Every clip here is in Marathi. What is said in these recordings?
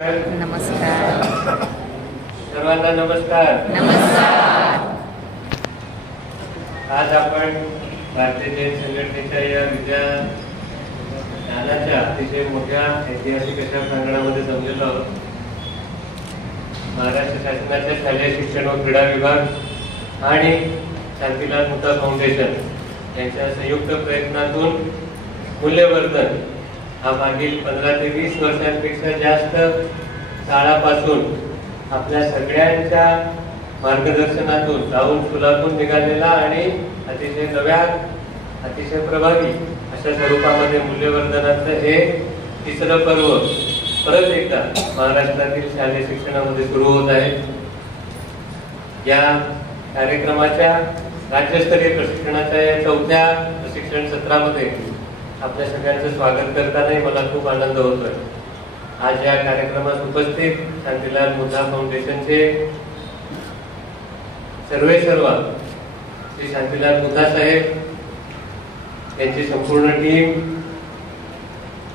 नमस्कार सर्वांना नमस्कार. नमस्कार. आज आपण भारतीय जैन संघटनेच्या या विद्यादानाच्या अतिशय मोठ्या ऐतिहासिक अशा प्रांगणामध्ये जमलेलो आहोत. महाराष्ट्र शासनाच्या शालेय शिक्षण व क्रीडा विभाग आणि शांतीलाल मुथा फाउंडेशन यांच्या संयुक्त प्रयत्नातून मूल्यवर्धन हा मागील 15 ते 20 वर्षांपेक्षा जास्त काळापासून आपल्या सगळ्यांच्या मार्गदर्शनातून जाऊन फुलातून निघालेला आणि अतिशय नव्या अतिशय प्रभावी अशा स्वरूपामध्ये मूल्यवर्धनाचं हे तिसरं पर्व परत एकदा महाराष्ट्रातील शालेय शिक्षणामध्ये सुरू होत आहे. या कार्यक्रमाच्या राज्यस्तरीय प्रशिक्षणाच्या या 4थ्या प्रशिक्षण सत्रामध्ये आपल्या सगळ्यांचं स्वागत करतानाही मला खूप आनंद होतोय. आज या कार्यक्रमात उपस्थित शांतीलाल मुथा फाउंडेशनचे सर्व श्री शांतीलाल मुथा साहेब यांची संपूर्ण टीम,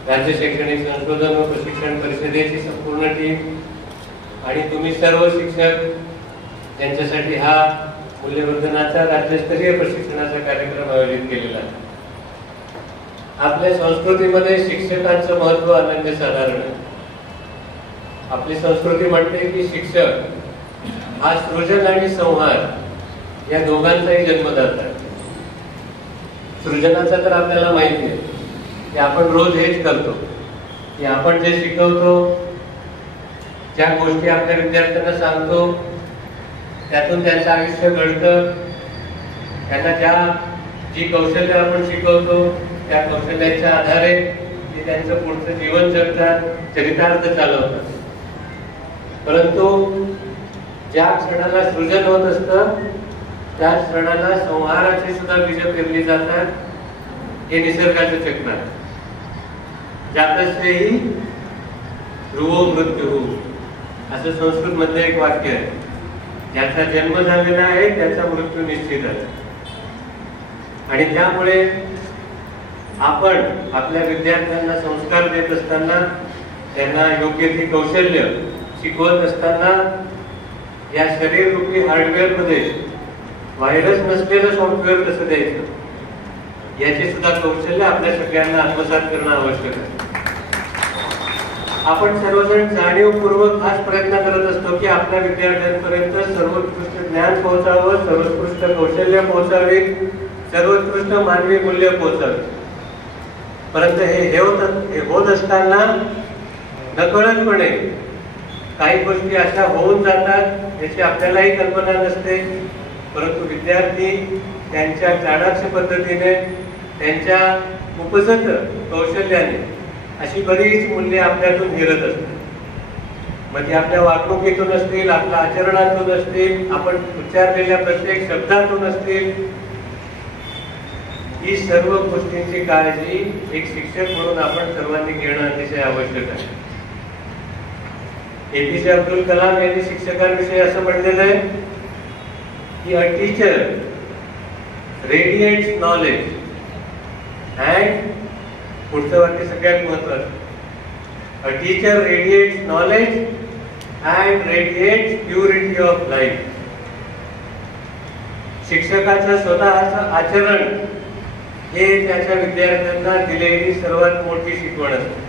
राज्य शैक्षणिक संशोधन व प्रशिक्षण परिषदेची संपूर्ण टीम आणि तुम्ही सर्व शिक्षक यांच्यासाठी हा मूल्यवर्धनाचा राज्यस्तरीय प्रशिक्षणाचा कार्यक्रम आयोजित केलेला आहे. आपल्या संस्कृतीमध्ये शिक्षकांचं महत्व अनन्यसाधारण आहे. आपली संस्कृती म्हणते की शिक्षक हा सृजन आणि संहार या दोघांचाही जन्मदाता आहे. सृजनाचा तर आपल्याला माहिती आहे की आपण रोज हेच करतो की आपण जे शिकवतो, ज्या गोष्टी आपल्या विद्यार्थ्यांना सांगतो, त्यातून त्यांचं आयुष्य घडतं. त्यांना जी कौशल्य आपण शिकवतो त्या कौशल्याच्या आधारे ते त्यांचं पुढचं जीवन जगतात, चरितार्थ चालवतात. परंतु ज्या क्षणाला सृजन होत असतं त्या क्षणाला संहाराची सुद्धा बीज पेरली जातात. हे निसर्गाचं चक्र आहे. जातस्येहि ध्रुवो मृत्युः असं संस्कृत मध्ये एक वाक्य आहे. ज्याचा जन्म झालेला आहे त्याचा मृत्यू निश्चित आहे. आणि त्यामुळे आपण आपल्या विद्यार्थ्यांना संस्कार देत असताना, त्यांना योग्य ती कौशल्य शिकवत असताना या शरीररूपी हार्डवेअर मध्ये व्हायरस नसलेलं सॉफ्टवेअर कसं द्यायचं याची सुद्धा कौशल्य आपल्या सगळ्यांना आत्मसात करणं आवश्यक आहे. आपण सर्वजण जाणीवपूर्वक हाच प्रयत्न करत असतो की आपल्या विद्यार्थ्यांपर्यंत सर्वोत्कृष्ट ज्ञान पोहोचावं, सर्वोत्कृष्ट कौशल्य पोहोचावे, सर्वोत्कृष्ट मानवी मूल्य पोहोचावे. परंतु हे होत असताना नकळतपणे काही गोष्टी अशा होऊन जातात याची आपल्यालाही कल्पना नसते. परंतु विद्यार्थी त्यांच्या चाणाक्ष पद्धतीने, त्यांच्या उपजत कौशल्याने अशी बरीच मूल्ये आपल्यातून हिरत असतात. मग ती आपल्या वागणुकीतून असतील, आपल्या आचरणातून असतील, आपण उच्चारलेल्या प्रत्येक शब्दातून असतील. ही सर्व गोष्टींची काळजी एक शिक्षक म्हणून आपण सर्वांनी घेणं अतिशय आवश्यक आहे. एपीजे अब्दुल कलाम यांनी शिक्षकांविषयी असं म्हणलेलं आहे की a teacher radiates knowledge and पुढचं वाक्य सगळ्यात महत्वाचं, a teacher radiates knowledge and radiates purity of life. शिक्षकाचं स्वतःचं आचरण हे त्याच्या विद्यार्थ्यांना दिलेली सर्वात मोठी शिकवण असते.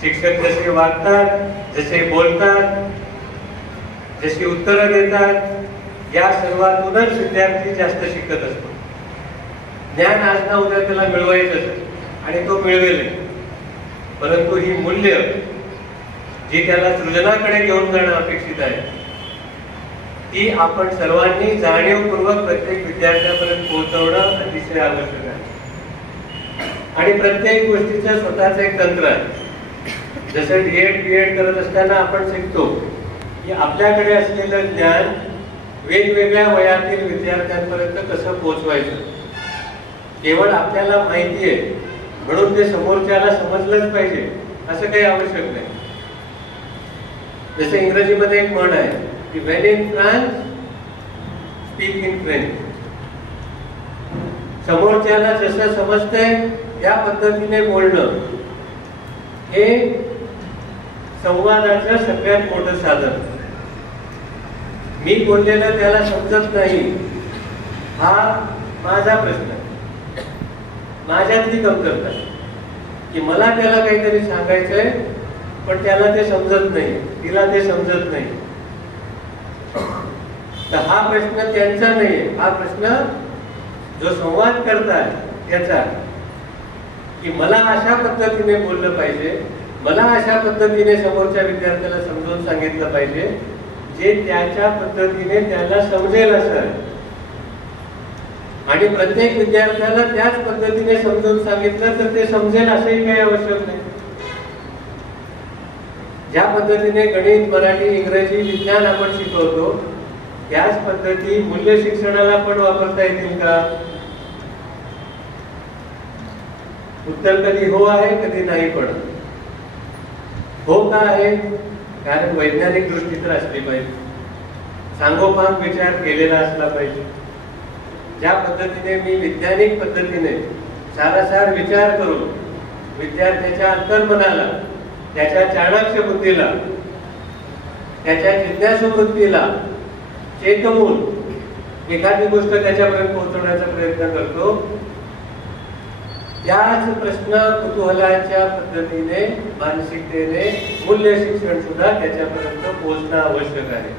शिक्षक जसे वागतात, जसे बोलतात, जशी उत्तरं देतात, या सर्वातूनच विद्यार्थी जास्त शिकत असतो. ज्ञान आज ना उद्या त्याला मिळवायचंच आणि तो मिळवेल. परंतु ही मूल्य जी त्याला सृजनाकडे घेऊन जाणं अपेक्षित आहे ती आपण सर्वांनी जाणीवपूर्वक प्रत्येक विद्यार्थ्यापर्यंत पोहोचवणं अतिशय आवश्यक आहे. आणि प्रत्येक गोष्टीचं स्वतःच एक तंत्र आहे. जसं डीएड बीएड करत असताना आपण शिकतो की आपल्याकडे असलेलं ज्ञान वेगवेगळ्या वयातील विद्यार्थ्यांपर्यंत कसं पोहोचवायचं. केवळ आपल्याला माहिती आहे म्हणून ते समोरच्याला समजलंच पाहिजे असं काही आवश्यक नाही. जसं इंग्रजीमध्ये एक म्हण आहे की when in France speak in French. समोरच्याला जसं समजतंय या पद्धतीने बोलणं हे संवादाचं सगळ्यात मोठं साधन. मी बोललेलं त्याला समजत नाही हा माझा प्रश्न, माझ्यातली कमतरता की मला त्याला काहीतरी सांगायचंय पण त्याला ते समजत नाही, तिला ते समजत नाही. तर हा प्रश्न त्यांचा नाही, हा प्रश्न जो संवाद करताय त्याचा, की मला अशा पद्धतीने बोललं पाहिजे, मला अशा पद्धतीने समोरच्या विद्यार्थ्याला समजून सांगितलं पाहिजे जे त्याच्या पद्धतीने त्याला समजेल असं. आणि प्रत्येक विद्यार्थ्याला त्याच पद्धतीने समजून सांगितलं तर ते समजेल असंही काही आवश्यक नाही. ज्या पद्धतीने गणित, मराठी, इंग्रजी, विज्ञान आपण शिकवतो त्याच पद्धती मूल्य शिक्षणाला पण वापरता येतील का? उत्तर कधी हो आहे, कधी नाही. पण हो का आहे? कारण वैज्ञानिक दृष्टी तर असली पाहिजे, सांगोपांग विचार केलेला असला पाहिजे. ज्या पद्धतीने मी वैज्ञानिक पद्धतीने सारासार विचार करून विद्यार्थ्याच्या अंतर्मनाला, त्याच्या चाणक्य बुद्धीला, त्याच्या जिज्ञासू वृत्तीला चेतवून एखादी गोष्ट त्याच्यापर्यंत पोहोचवण्याचा प्रयत्न करतो, त्याच प्रश्न कुतूहलाच्या पद्धतीने, मानसिकतेने मूल्य शिक्षण सुद्धा त्याच्यापर्यंत पोहोचणं आवश्यक आहे.